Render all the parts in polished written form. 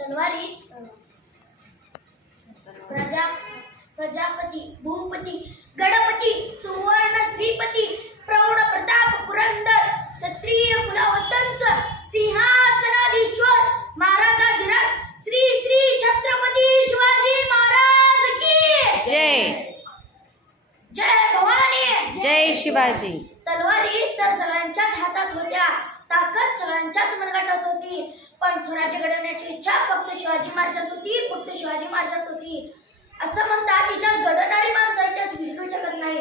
तलवारी प्रजापती भूपती गणपती सुवर्ण श्रीपती प्रौढ प्रताप पुरंदर क्षत्रिय कुलवंतंच सिंहासनाधीश्वर महाराजाधिराज श्री श्री छत्रपती शिवाजी महाराज की जय। जय भवानी जय शिवाजी। तलवारी तर सगळ्यांच्याच हातात होत्या, ताकद सगळ्यांच्याच मनगटात होती, पण स्वराज्य घडवण्याची इच्छा फक्त शिवाजी महाराजांत होती, फक्त शिवाजी महाराजांत होती. असं म्हणतात इतिहास घडवणारी माणसं इतिहास विसरू शकत नाही,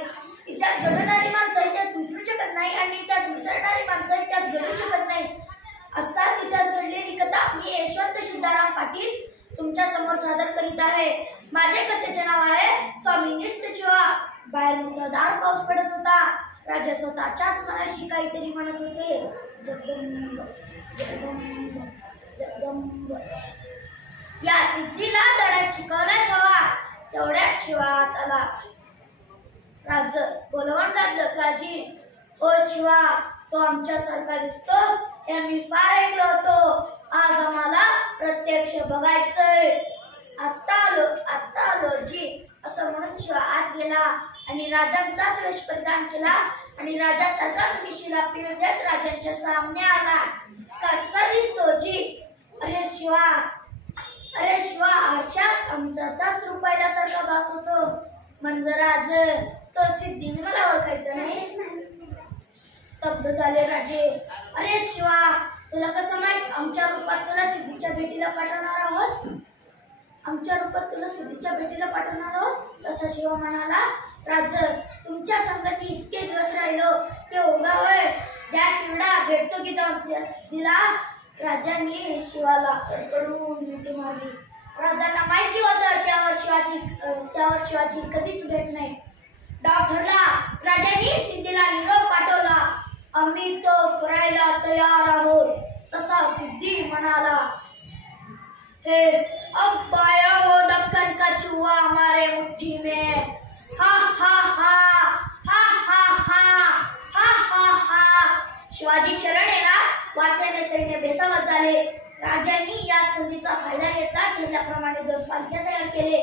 इतिहास घडवणारी माणसं इतिहास विसरू शकत नाही आणि इतिहास विसरणारी माणसं इतिहास घडवू शकत नाही. असाच इतिहास घडलेली कथा मी यशवंत सिद्धाराम पाटील तुमच्या समोर सादर करीत आहे. माझे कथेचे नाव आहे स्वामी निष्ठ शिवा. बाहेर मुसळधार पाऊस पडत होता. राजा स्वतःच्याच मनाशी काहीतरी म्हणत होते, जगदंब जगदंब जगदंब. या सिद्धीला धडा शिकवलाच हवा. तेवढ्यात शिवात आला. राज बोलवण घातलं, काजी ओ शिवा, तो आमच्यासारखा दिसतोस हे मी फार ऐकलं होतो. आज आम्हाला प्रत्यक्ष बघायचंय. आत्ता आलो जी, असं म्हणून शिवा आत गेला आणि राजांचाच वेश परिधान केला आणि राजासारखाच मिशीला पीळ देत राजांच्या सामने आला. कसा दिसतो जी? अरे शिवा आरशात आमचाच रुपायल्यासारखा भास होतो. म्हणजे राज, तो सिद्धीने मला ओळखायचं नाही. स्तब्ध झाले राजे. अरे शिवा, तुला कसं माहित आमच्या रूपात तुला सिद्धीच्या भेटीला पाठवणार आहोत? आमच्या रूपात तुला सिद्धीच्या भेटीला पाठवणार आहोत? तसा शिवा म्हणाला, राज, तुमच्या संगती इतके दिवस राहिलो ते ओगावय द्या किवडा भेटतो की जाऊन दिला. राजांनी शिवाला कडकडून मिठी मारली. राजांना माहिती होतं त्यावर शिवाची कधीच भेट नाही. डाव ठरला. राजांनी सिद्धीला निरोप पाठवला. आम्ही तो करायला तयार आहोत. तसा सिद्धी म्हणाला, हे अब आया वो दक्कन का चूहा हमारे मुट्ठी में. हा हा हा हा हा हा हा हा हा. शिवाजी शरण येणार वाट्याने सैन्य बेसावत झाले. राजांनी या संधीचा फायदा घेतला. ठरल्याप्रमाणे 2 पालख्या तयार केले.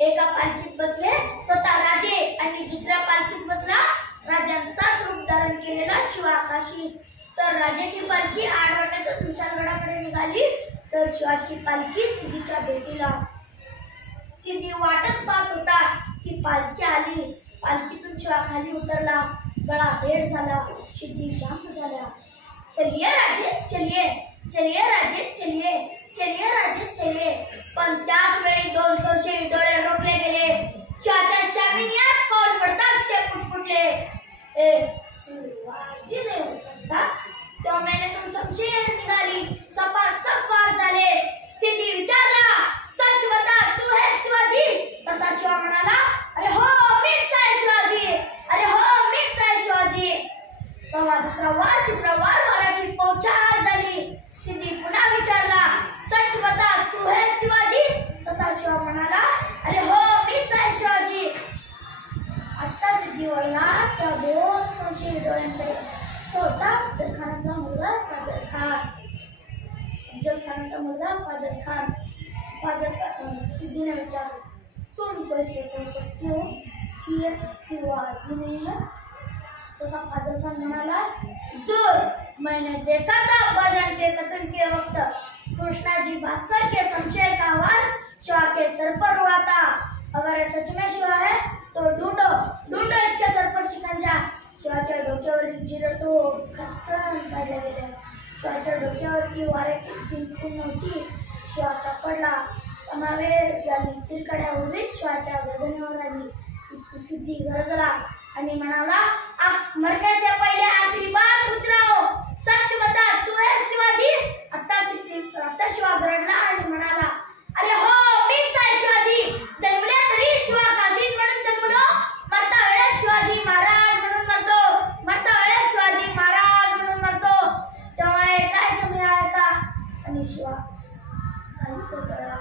एका पालखीत बसले स्वतः राजे आणि दुसऱ्या पालखीत बसला राजांचाच रूप धारण केलेला शिवा काशी. तर राजाची पालखी आडवाट्यातच विशालगडाकडे निघाली तर शिवाची पालखी सिद्धीच्या भेटीला. सिद्धी वाटच पाहत होता की पालखी आली. पालखीतून शिवा खाली उतरला. गळा भेट झाला. सिद्धी शांत झाला. चलिए राजे चलिए, चलिए राजे चलिए, चलिए राजे चलिए. पण त्याच वेळी 2 संशयी डोळे रोखले गेले. शिवाच्या शामियात पाऊल पडताच ते पुटपुटले, शिवाजी नहीं हो सकता. तो मैंने तुम समशेर निकाली. सपासप वार झाले. सिद्धी विचारला, सच बता तू है शिवाजी? तसा शिवा म्हणाला, अरे हो मीच आहे शिवाजी, अरे हो मीच आहे शिवाजी. तेव्हा दुसरा वार तिसरा वार मारायची पौचार झाली. सिद्धी पुन्हा विचारला, सच बता तू है शिवाजी? तसा शिवा म्हणाला, अरे हो मीच आहे शिवाजी. आता सिद्धी वळला त्या 2 संशयी डोळ्यांकडे. तो होता अफजलखानाचा मुलगा फाजल खान. अफजलखानाचा मुलगा फाजल खान. सिद्धीने विचारलं, तुम कैसे कह सकते हो कि ये शिवाजी नहीं है? तसा फाजल खान म्हणाला, जोर मैंने देखा था बजरंग के कत्ल के वक्त कृष्णाजी भास्कर के शमशेर का वार शिवा के सर पर हुआ था. अगर ये सच में शिवा है तो ढूंढो इसके सर पर शिकंजा. शिवाच्या डोक्यावरील जिरटो खसखन काढल्या गेल्या. शिवाच्या डोक्यावरती वाऱ्याची किंकून नव्हती. शिवा सापडला. समावेश झाली. चिरकड्या उभीत शिवाच्या गर्दनीवर आली. सिद्धी गरजला आणि म्हणाला, मरने से पहले आखिरी बार पूछ रहा हूं, सच बता तू है शिवाजी? आता शिवा गरजला आणि म्हणाला, अरे हो मीच आहे शिवाजी. जन्मल्या तरी शिवा काशीत म्हणून जन्मलो. मरता वेळेस शिवाजी महाराज म्हणून मरतो. मरता वेळेस शिवाजी महाराज म्हणून मरतो. तेव्हा हे काय तुम्ही आहे का? आणि शिवा खाली कोसळला.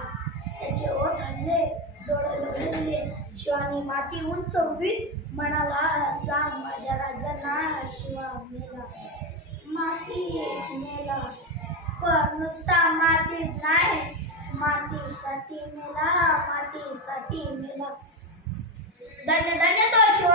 त्याचे ओठ हल्ले, डोळे लोळले. शिवानी माती उंच उभीत म्हणाला, सांग माझ्या राजांना शिवा मेला. माती मेला, पण नुसता मातीत नाही मातीसाठी मेला, मातीसाठी मेला. धन्य धन्य तो शिवा.